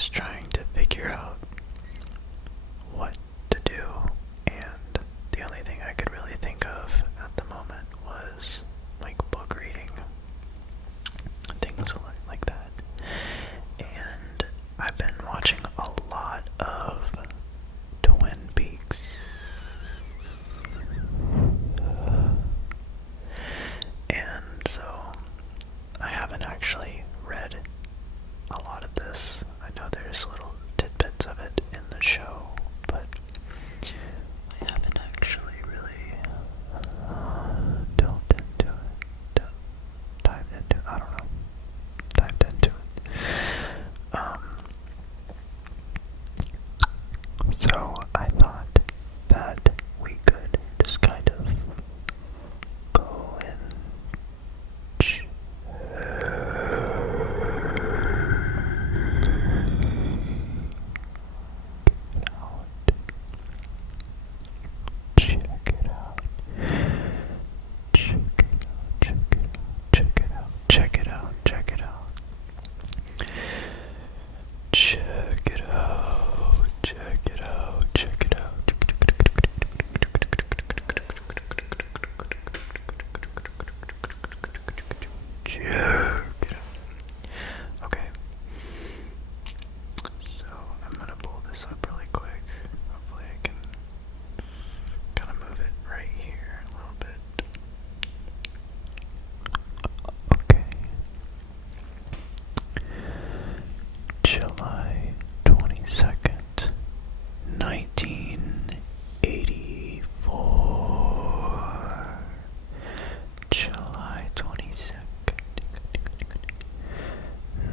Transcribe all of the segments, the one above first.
was trying to figure out what to do, and the only thing I could really think of at the moment was like book reading, things like that. And I've been watching a lot of Twin Peaks. And so I haven't actually read a lot of this. I know there's little tidbits of it in the show, but I haven't actually really delved into it. Dived into it. I don't know. Dived into it. So I thought that we could just kind of go and check it out. Check it out. Check it out. Check it out. Check it out. Check it out. Check it out. Okay. So I'm gonna pull this up really quick. Hopefully I can kind of move it right here a little bit. Okay. July 22nd, 1984. July 22nd,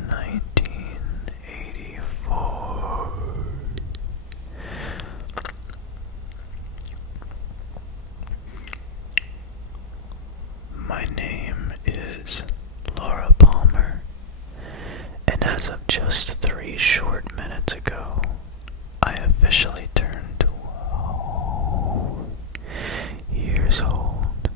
1984. My name is Laura Palmer, and as of just 3 short minutes ago, I officially turned 12 years old.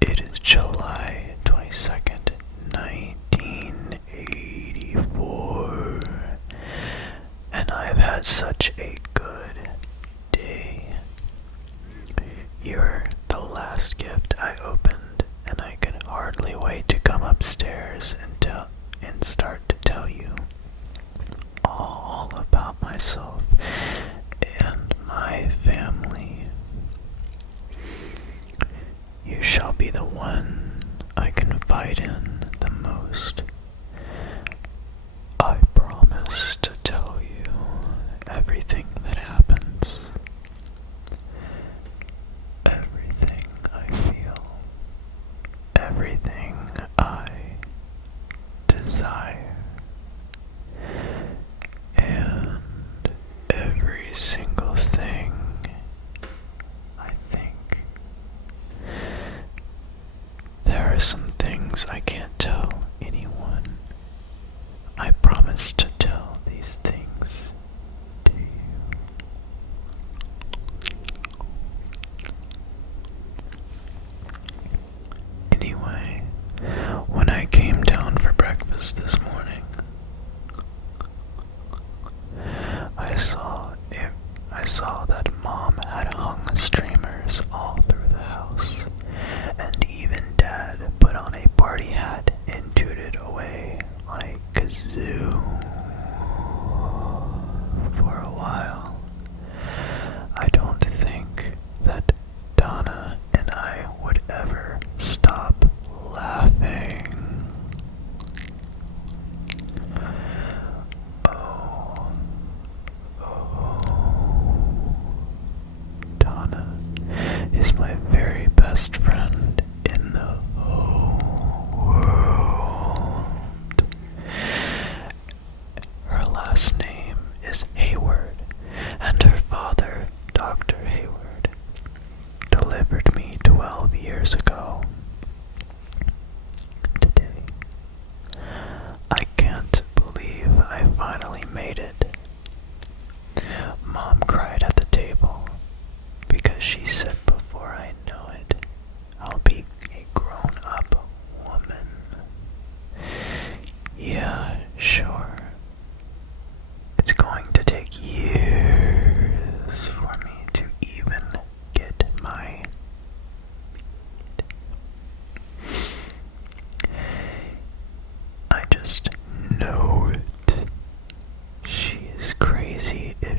It is July 22nd, 1984, and I have had such a good day. You're the last gift I opened, and I can hardly wait to come upstairs and start to tell you all about myself and my family. You shall be the one I confide in the most. I promise to tell you everything that happens, everything I feel, everything I desire, and every single thing I think. There are some things I can't tell anyone. I promise to tell these things to you. Anyway, when I came down for breakfast this morning, I saw that Mom had hung streamers all through the house, and even Dad put on a party hat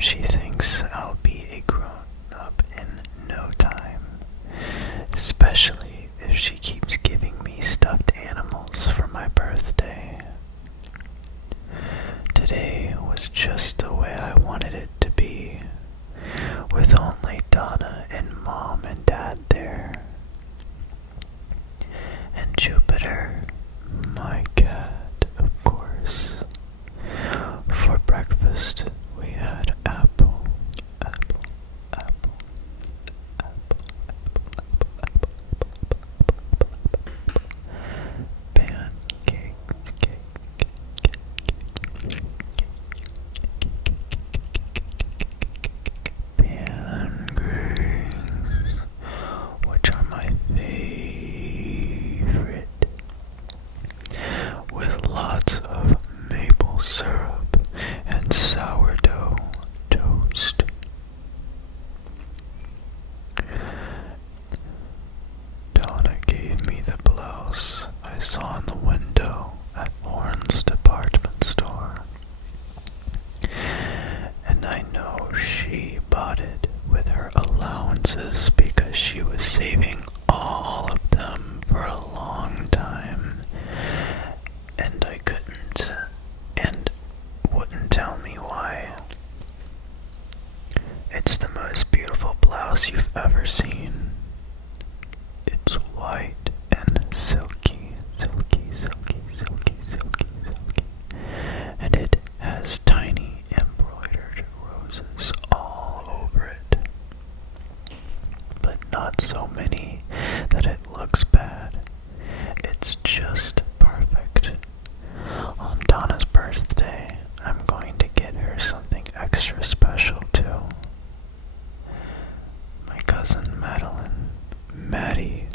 She thinks I'll be a grown up in no time, especially if she keeps giving me stuffed animals for my birthday. Today was just the way I wanted it to be, with only Donna and Mom and Dad there. And Jupiter, my cat, of course. For breakfast, we had apple, apple, apple, apple, pancakes, pancakes, which are my favorite, with lots of maple syrup and sourdough toast. Donna gave me the blouse I saw in the window at Lauren's department store, and I know she bought it with her allowances because she was saving all of them for a long time, and I couldn't and wouldn't tell me why. It's the most beautiful blouse you've ever seen. It's white and silky, silky, silky, silky, silky, silky, and it has tiny embroidered roses all over it, but not so many that it looks bad. It's just perfect. On Donna's birthday, I'm going to get her something extra special too. My cousin Madeline, Maddie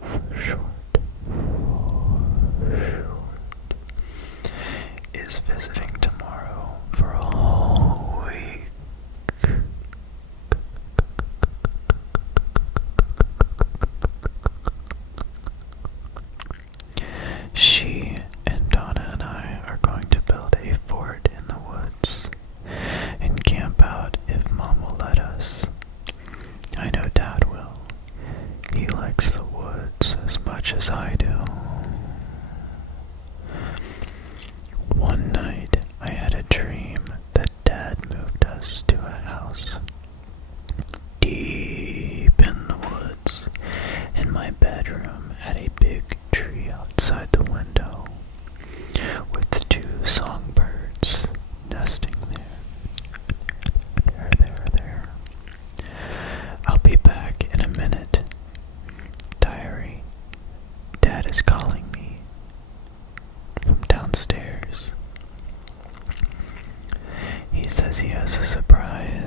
for short, is visiting tomorrow for a whole week. She and Donna and I are going to build a fort in the woods and camp out if Mom will let us. I know Dad will. He likes the woods as much as I do. One night I had a dream that Dad moved us to a house deep in the woods, and my bedroom had a big tree outside the window with the two songbirds nesting there. There. I'll be back in a minute. Diary. Dad is calling me from downstairs. He says he has a surprise.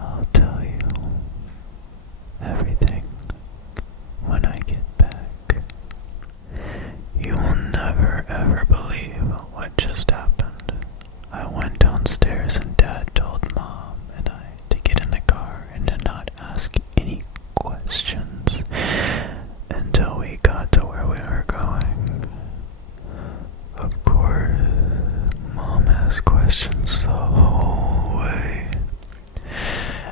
I'll tell you everything when I get back. You will never ever believe what just happened. I went downstairs and Dad told Mom and I to get in the car and to not ask any questions until we got to where we were going. Of course, Mom asked questions the whole way,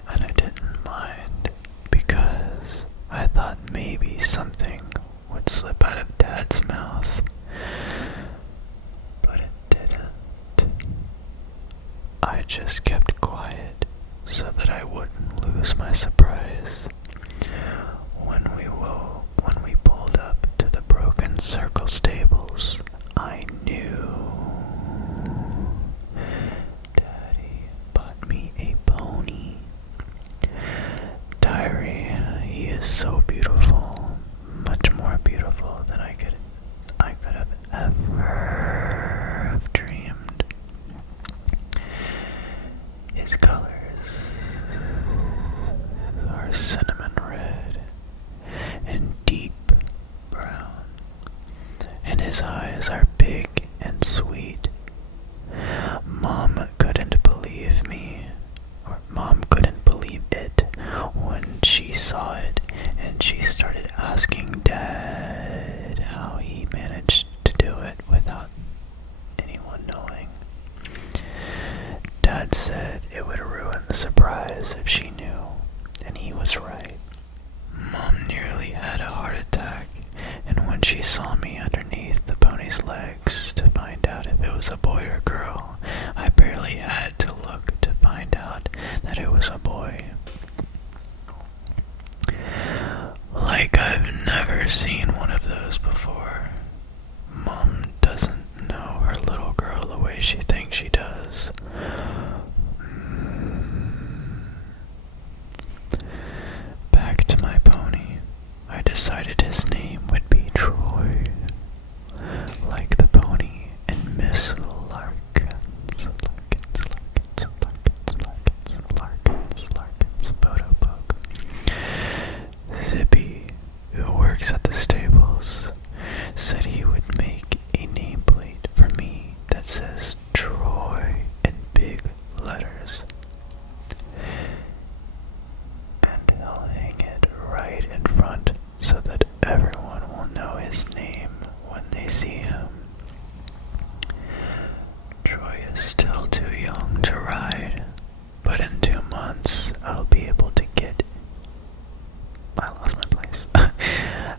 and I didn't mind because I thought maybe something would slip out of Dad's mouth, but it didn't. I just kept quiet so that I wouldn't lose my surprise. When we pulled up to the Broken Circle stables, I knew. Daddy bought me a pony. Diary, he is so beautiful, much more beautiful than I could have ever have dreamed. His colors are cinnamon red and deep brown, and his eyes are big and sweet. Mom couldn't believe me, or Mom couldn't believe it when she saw it, and as if she knew, and he was right. Mom nearly had a heart attack, and when she saw me underneath the pony's legs to find out if it was a boy or girl, I barely had to look to find out that it was a boy. Like I've never seen one of those before. Mom doesn't know her little girl the way she thinks she does. Back to my pony. I decided his name would be Troy, like the pony in Miss Larkin's photo book. Zippy, who works at the stables, said he would make a nameplate for me that says Troy in big letters. And he'll hang it right in front so that everyone will know his name when they see him. Troy is still too young to ride, but in 2 months I'll be able to get... I lost my place.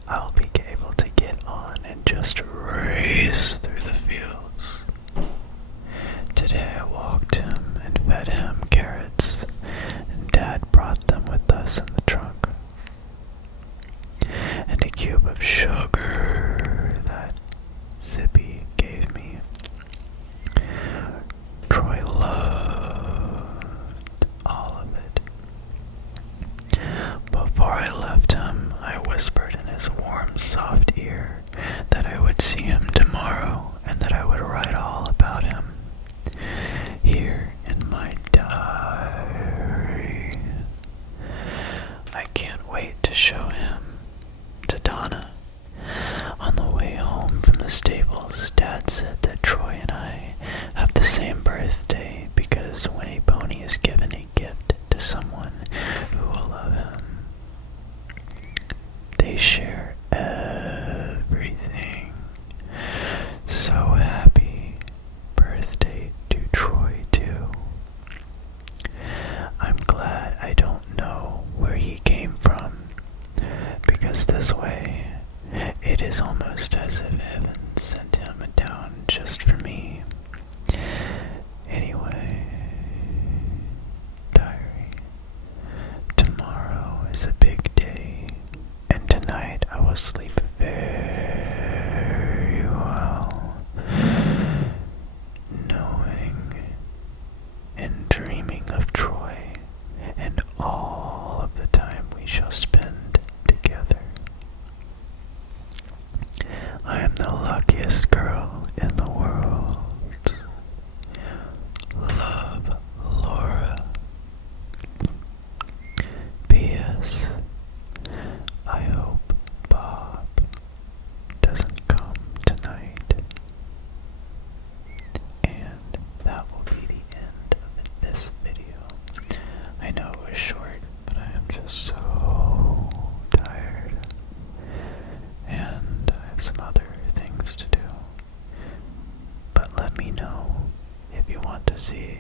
I'll be able to get on and just race through the fields. Today I walked him and fed him carrots, and Dad brought them with us in the trunk. And a cube of sugar that Zippy gave me. Troy loved all of it. Before I left him, I whispered in his warm, soft ear that I would see him tomorrow and that I would write all about him here in my diary. I can't wait to show him to Donna. On the way home from the stables, Dad said that Troy and I have the same birthday because when a pony is given a gift to someone who will love him, they share everything. So happy birthday to Troy too. I'm glad I don't know where he came from, because this way it is almost as if heaven sent him down just for me. Anyway, diary. Tomorrow is a big day, and tonight I will sleep very well, knowing and dreaming of Troy and all of the time we shall spend together. I am the luckiest girl in the world. Love, Laura. P.S. I hope Bob doesn't come tonight. And that will be the end of this video. I know it was short, but I am just so tired. And I have some other things to do. But let me know if you want to see